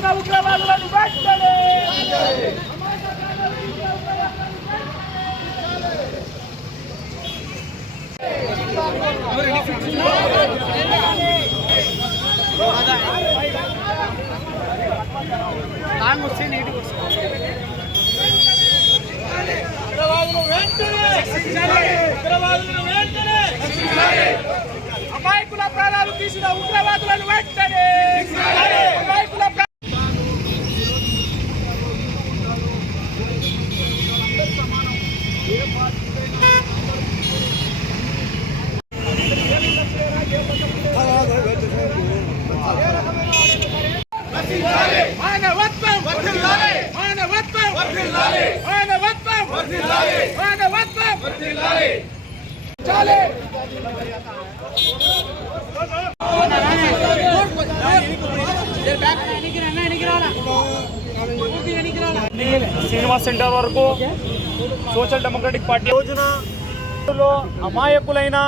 తీసిన ఉగ్రవాదులను వెంటనే అమాయకుల ప్రాణాలు తీసిన ఉగ్రవాదులను వెంటనే అమాయకుల శ్రీనివాస్ సెంటర్ వరకు సోషల్ డెమోక్రటిక్ పార్టీ రోజున అమాయకులైన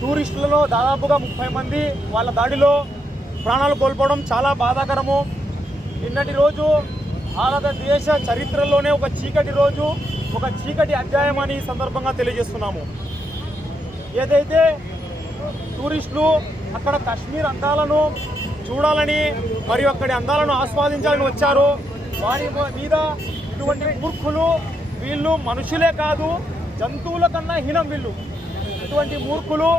టూరిస్టులలో దాదాపుగా 30 మంది వాళ్ళ దాడిలో ప్రాణాలు కోల్పోవడం చాలా బాధాకరము. నిన్నటి రోజు భారతదేశ చరిత్రలోనే ఒక చీకటి రోజు, ఒక చీకటి అధ్యాయం అని ఈ సందర్భంగా తెలియజేస్తున్నాము. ఏదైతే టూరిస్టులు అక్కడ కాశ్మీర్ అందాలను చూడాలని మరియు అక్కడి అందాలను ఆస్వాదించాలని వచ్చారో వారి మీద ఇటువంటి మూర్ఖులు, వీళ్ళు మనుషులే కాదు జంతువుల కన్నా హీనం వీళ్ళు. ఇటువంటి మూర్ఖులు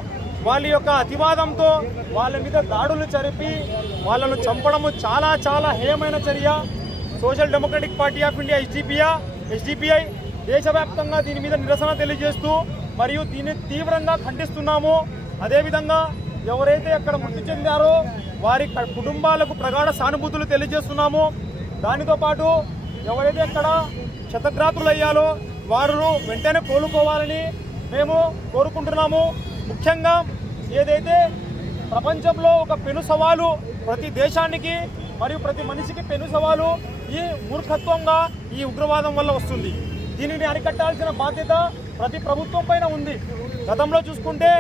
వాళ్ళ యొక్క అతివాదంతో వాళ్ళ మీద దాడులు జరిపి వాళ్ళను చంపడము చాలా చాలా హేయమైన చర్య. Social democratic party of India SDPI దేశవ్యాప్తంగా దీని మీద నిరసన తెలియజేస్తూ మరియు దీన్ని తీవ్రంగా ఖండిస్తున్నాము. అదేవిధంగా ఎవరైతే అక్కడ మృతి చెందారో వారి కుటుంబాలకు ప్రగాఢ సానుభూతులు తెలియజేస్తున్నాము. దానితో పాటు ఎవరైతే అక్కడ క్షతగాత్రులయ్యారో వారు వెంటనే కోలుకోవాలని మేము కోరుకుంటున్నాము. ముఖ్యంగా ఏదైతే ప్రపంచంలో ఒక పెను సవాలు ప్రతి దేశానికి మరియు ప్రతి మనిషికి పెను సవాలు ఈ మూర్ఖత్వంగా ఈ ఉగ్రవాదం వల్ల వస్తుంది. దీనిని అరికట్టాల్సిన బాధ్యత ప్రతి ప్రభుత్వం పైన ఉంది. గతంలో చూసుకుంటే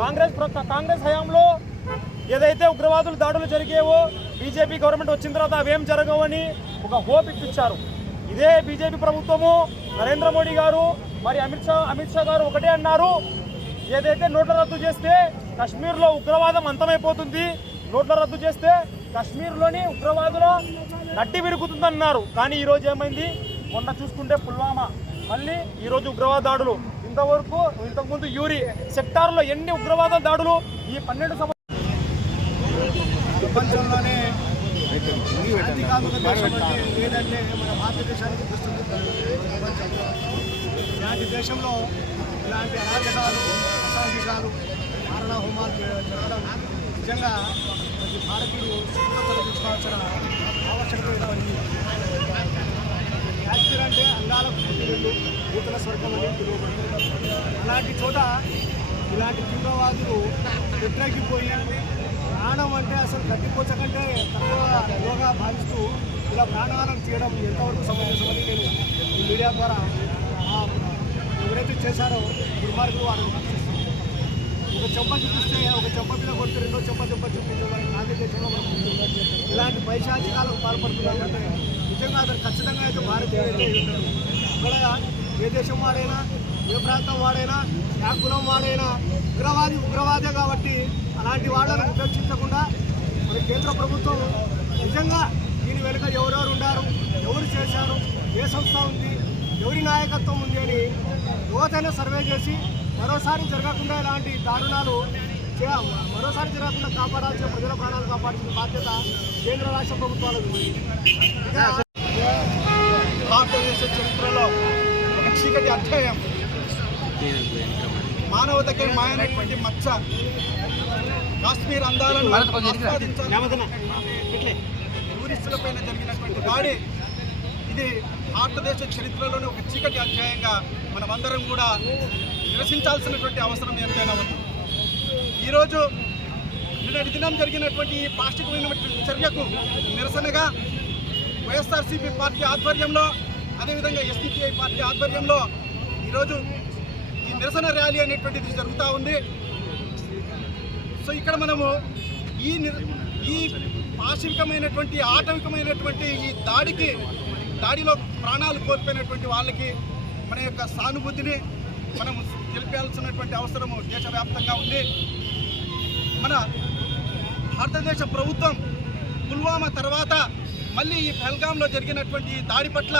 కాంగ్రెస్ హయాంలో ఏదైతే ఉగ్రవాదులు దాడులు జరిగేవో బీజేపీ గవర్నమెంట్ వచ్చిన తర్వాత అవేం జరగవని ఒక హోప్ ఇప్పించారు. ఇదే బీజేపీ ప్రభుత్వము నరేంద్ర మోడీ గారు మరి అమిత్ షా గారు ఒకటే అన్నారు, ఏదైతే నోట్ల రద్దు చేస్తే కాశ్మీర్లో ఉగ్రవాదం అంతమైపోతుంది, నోట్ల రద్దు చేస్తే కాశ్మీర్లోని ఉగ్రవాదులు నట్టి విరుగుతుందన్నారు. కానీ ఈరోజు ఏమైంది? మొన్న చూసుకుంటే పుల్వామా, మళ్ళీ ఈరోజు ఉగ్రవాద దాడులు. ఇంతకుముందు యూరి సెక్టార్లో ఎన్ని ఉగ్రవాద దాడులు ఈ 12 సంవత్సరాలు ప్రపంచంలోనే లేదంటే మన భారతదేశానికి ప్రపంచంలో ఇలాంటి దేశంలో ఇలాంటి అరాచకాలు, అసాంఘికాలు, మారణ హోమాలు జరగడం నిజంగా ప్రతి భారతీయుడు సిగ్గుతో తొలగించుకోవాల్సిన ఆవశ్యకత ఉంది. కాశ్మీర్ అంటే అంగాల పుట్టినిల్లు, భూతల స్వర్గం అని పిలువబడుతుంది. అలాంటి చోట ఇలాంటి తీవ్రవాదులు వ్యతిరేకిపోయి ప్రాణం అంటే అసలు గట్టిపోచకంటే తక్కువగా భావిస్తూ ఇలా ప్రాణాలను తీయడం ఎంతవరకు సమంజసమని నేను ఈ మీడియా ద్వారా ఎవరైతే చేశారో దుర్మార్గులు వాళ్ళని రక్షిస్తున్నాం. ఒక చెంప చూపిస్తే ఒక చెంప మీద కొడితే రెండో చెంప చూపించడం నాటి దేశంలో మనం ఇలాంటి పైశాచికాలకు పాల్పడుతున్నామంటే నిజంగా అతను ఖచ్చితంగా అయితే భారతీయులైతే ఉంటాడు. ఇక్కడ ఏ దేశం వాడైనా, ఏ ప్రాంతం వాడైనా, ఏ కులం వాడైనా ఉగ్రవాదే కాబట్టి అలాంటి వాళ్ళను ఉపేక్షించకుండా మన కేంద్ర ప్రభుత్వం నిజంగా దీని వెనుక ఎవరెవరు ఉన్నారు, ఎవరు చేశారు, ఏ సంస్థ ఉంది, ఎవరి నాయకత్వం ఉంది అని యువతైనా సర్వే చేసి మరోసారి జరగకుండా ఇలాంటి దారుణాలు మరోసారి జరగకుండా కాపాడాల్సిన ప్రజల ప్రాణాలు కాపాడాల్సిన బాధ్యత కేంద్ర రాష్ట్ర ప్రభుత్వాలకు ఉంది. భారతదేశ చరిత్రలో ఒక చీకటి అధ్యాయం, మానవతకి మాయనటువంటి మచ్చ, కాశ్మీర్ అందాలను టూరిస్టులపైన జరిగినటువంటి దాడి ఇది భారతదేశ చరిత్రలోని ఒక చీకటి అధ్యాయంగా మనమందరం కూడా నిరసించాల్సినటువంటి అవసరం ఎంతైనా ఉంది. ఈరోజు నిన్నటి దినం జరిగినటువంటి ఈ పార్శ్వికమైనటువంటి చర్యకు నిరసనగా వైఎస్ఆర్సీపీ పార్టీ ఆధ్వర్యంలో, అదేవిధంగా ఎస్డిపిఐ పార్టీ ఆధ్వర్యంలో ఈరోజు ఈ నిరసన ర్యాలీ అనేటువంటిది జరుగుతూ ఉంది. సో ఇక్కడ మనము ఈ ఈ పాశవికమైనటువంటి ఆటవికమైనటువంటి ఈ దాడిలో ప్రాణాలు కోల్పోయినటువంటి వాళ్ళకి మన యొక్క సానుభూతిని మనం తెలిపాల్సినటువంటి అవసరము దేశవ్యాప్తంగా ఉంది. మన భారతదేశ ప్రభుత్వం పుల్వామా తర్వాత మళ్ళీ ఈ పహల్గాంలో జరిగినటువంటి దాడి పట్ల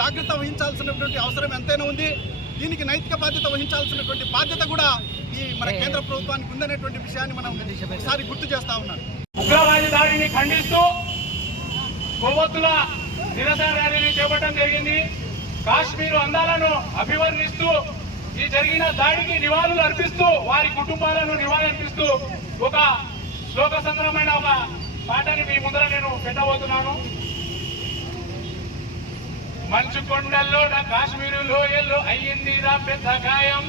జాగ్రత్త వహించాల్సినటువంటి అవసరం ఎంతైనా ఉంది. దీనికి నైతిక బాధ్యత వహించాల్సినటువంటి బాధ్యత కూడా ఈ మన కేంద్ర ప్రభుత్వానికి ఉందనేటువంటి విషయాన్ని మనం ఒకసారి గుర్తు చేస్తా ఉన్నాం. ఉగ్రవాది దాడిని ఖండిస్తూ కొవ్వొత్తుల నిరసన ర్యాలీని చేపట్టడం జరిగింది. కాశ్మీర్ అందాలను అభివర్ణిస్తూ ఈ జరిగిన దాడికి నివాళులు అర్పిస్తూ వారి కుటుంబాలను నివాళులర్పిస్తూ ఒక శ్లోక సంగ్రహమైన ఒక పాటని మీ ముందర నేను పెట్టబోతున్నాను. మంచు కొండల్లో నా కాశ్మీరు లోయల్లో అయ్యిందిరా పెద్ద గాయం,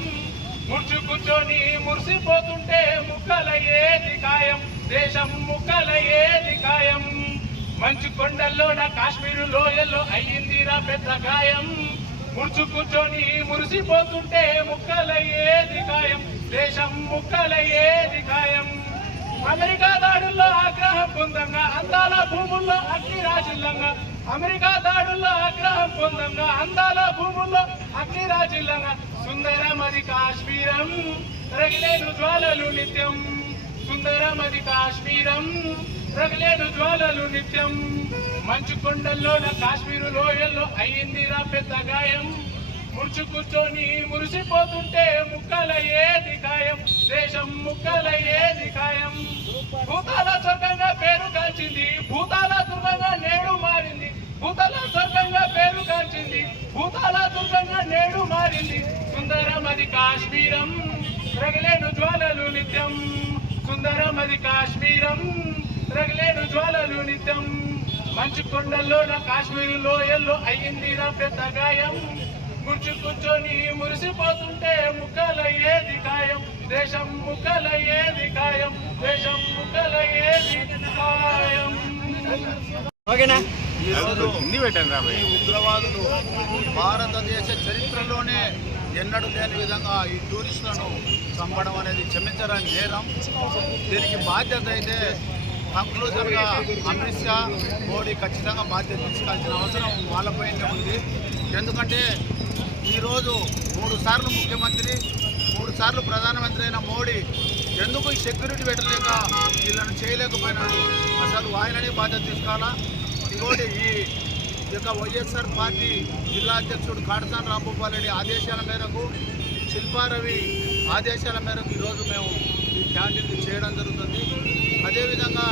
ముర్చు కూర్చొని మురిసిపోతుంటే ముక్కలయ్యేది ఖాయం, దేశం ముక్కలయ్యేది ఖాయం. మంచు కొండల్లో నా కాశ్మీరు లోయల్లో అయ్యిందిరా పెద్ద గాయం, ముర్చు కూర్చొని మురిసిపోతుంటే ముక్కలయ్యేది ఖాయం, దేశం ముక్కలయ్యేది ఖాయం. అమెరికా దాడుల్లో ఆగ్రహం పొందంగా అందాల భూముల్లో అగ్ని రాజిల్లంగా, అమెరికా దాడుల్లో ఆగ్రహం పొందంగా అందాల భూముల్లో అగ్ని రాజిల్లంగా, సుందరమది కాశ్మీరం రగిలేను జ్వాలలు నిత్యం, సుందరమది కాశ్మీరం రగిలేను జ్వాలలు నిత్యం. మంచు కొండల్లో నా కాశ్మీరు లోయల్లో అయ్యిందిరా పెద్ద గాయం, ముర్చు కూర్చొని మురిసిపోతుంటే ముక్కలయ్యేది ఖాయం, దేశం ముక్కలయ్యేది ఖాయం. భూతాల స్వర్గంగా పేరు కాల్చింది, భూతాల దుర్గంగా నేడు మారింది, భూతాల స్వర్గంగా పేరు కాల్చింది, భూతాల దుర్గంగా నేడు మారింది. సుందరమది కాశ్మీరం రగిలేను జ్వాలలు నిత్యం, సుందరమది కాశ్మీరం రగిలేను జ్వాలలు నిత్యం. మంచు కొండల్లో నా కాశ్మీరు లోయల్లో అయ్యిందిరా పెద్ద గాయం, ముర్చు కూర్చొని మురిసిపోతుంటే ముక్కలయ్యేది ఖాయం, దేశం ముక్కలయ్యేది ఖాయం, దేశం ముక్కలయ్యేది ఖాయం. ఈరోజు ఈ ఉగ్రవాదులు భారతదేశ చరిత్రలోనే ఎన్నడూ లేని విధంగా ఈ టూరిస్టులను చంపడం అనేది క్షమించరాని నేరం. దీనికి బాధ్యత అయితే కంక్లూజన్గా అమిత్ షా, మోడీ ఖచ్చితంగా బాధ్యత తీసుకోవాల్సిన అవసరం వాళ్ళపైనే ఉంది. ఎందుకంటే ఈరోజు 3 సార్లు ముఖ్యమంత్రి, 3 సార్లు ప్రధానమంత్రి అయిన మోడీ ఎందుకు ఈ సెక్యూరిటీ పెట్టలేక వీళ్ళను చేయలేకపోయినాడు? అసలు ఆయననే బాధ్యత తీసుకోవాలా. ఇంకోటి ఈ యొక్క వైఎస్ఆర్ పార్టీ జిల్లా అధ్యక్షుడు కాటసాని రాంభూపాల్ రెడ్డి ఆదేశాల మేరకు, శిల్పారవి ఆదేశాల మేరకు ఈరోజు మేము ఈ క్యాంటీన్ చేయడం జరుగుతుంది. అదేవిధంగా